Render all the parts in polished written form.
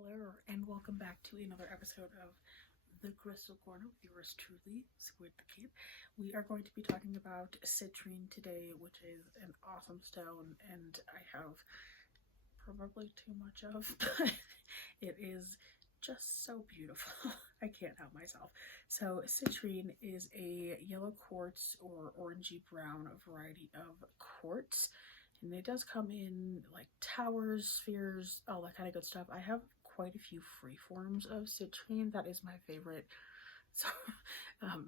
Hello and welcome back to another episode of The Crystal Corner with yours truly, Squid the Kid. We are going to be talking about citrine today, which is an awesome stone and I have probably too much of, but it is just so beautiful. I can't help myself. So citrine is a yellow quartz or orangey brown variety of quartz. And it does come in like towers, spheres, all that kind of good stuff. I have quite a few free forms of citrine. That is my favorite. So,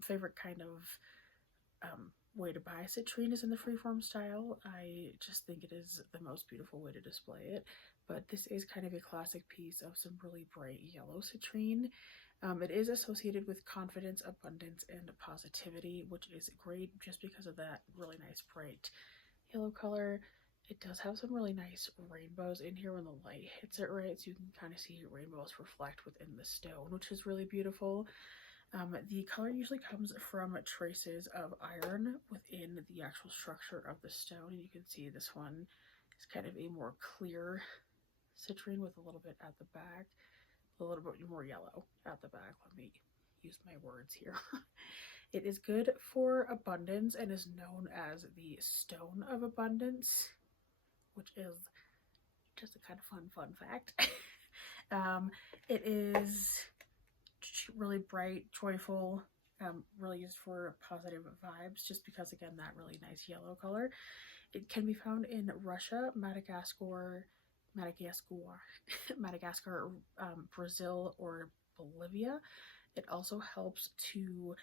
favorite kind of way to buy citrine is in the freeform style. I just think it is the most beautiful way to display it. But this is kind of a classic piece of some really bright yellow citrine. It is associated with confidence, abundance, and positivity, which is great just because of that really nice bright yellow color. It does have some really nice rainbows in here when the light hits it, right? So you can kind of see rainbows reflect within the stone, which is really beautiful. The color usually comes from traces of iron within the actual structure of the stone. And you can see this one is kind of a more clear citrine with a little bit at the back, a little bit more yellow at the back. Let me use my words here. It is good for abundance and is known as the stone of abundance, which is just a kind of fun fact. It is really bright, joyful, really used for positive vibes just because, again, that really nice yellow color. It can be found in Russia, Madagascar, Brazil, or Bolivia. It also helps to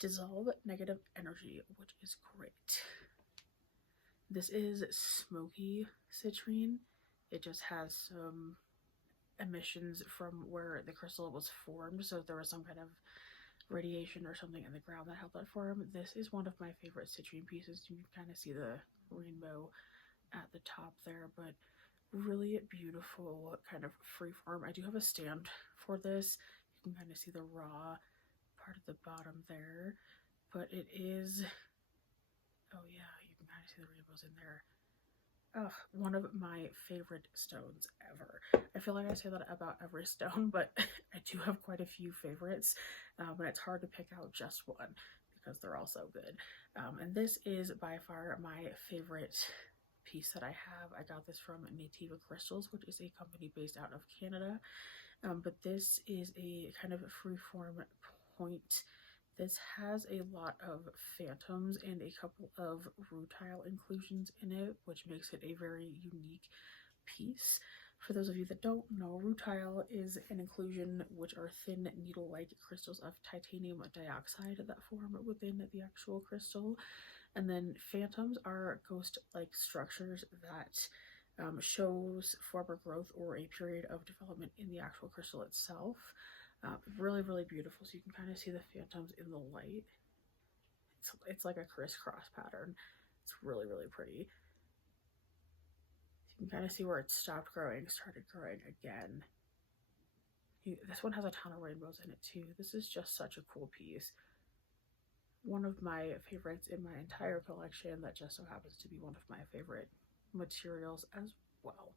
dissolve negative energy, which is great. This is smoky citrine. It just has some emissions from where the crystal was formed, so if there was some kind of radiation or something in the ground that helped that form. This is one of my favorite citrine pieces. You can kind of see the rainbow at the top there, but really beautiful kind of free form. I do have a stand for this. You can kind of see the raw part at the bottom there, but it is, oh yeah, you can kind of see the rainbows in there. Oh, one of my favorite stones ever. I feel like I say that about every stone, but I do have quite a few favorites, but it's hard to pick out just one because they're all so good. And this is by far my favorite piece that I have. I got this from Nativa Crystals, which is a company based out of Canada, but this is a kind of freeform point. This has a lot of phantoms and a couple of rutile inclusions in it, which makes it a very unique piece. For those of you that don't know, rutile is an inclusion which are thin needle-like crystals of titanium dioxide that form within the actual crystal. And then phantoms are ghost-like structures that shows former growth or a period of development in the actual crystal itself. Really beautiful. So you can kind of see the phantoms in the light. It's like a crisscross pattern. It's really pretty. You can kind of see where it stopped growing, started growing again. This one has a ton of rainbows in it too. This is just such a cool piece. One of my favorites in my entire collection that just so happens to be one of my favorite materials as well.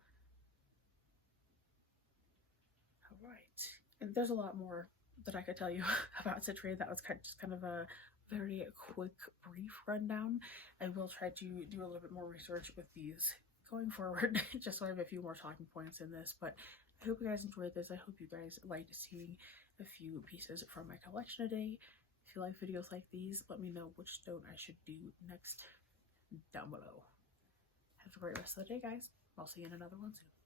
All right. And there's a lot more that I could tell you about citrine. That was kind of a very quick, brief rundown. I will try to do a little bit more research with these going forward, just so I have a few more talking points in this. But I hope you guys enjoyed this. I hope you guys liked seeing a few pieces from my collection today. If you like videos like these, let me know which stone I should do next down below. Have a great rest of the day, guys. I'll see you in another one soon.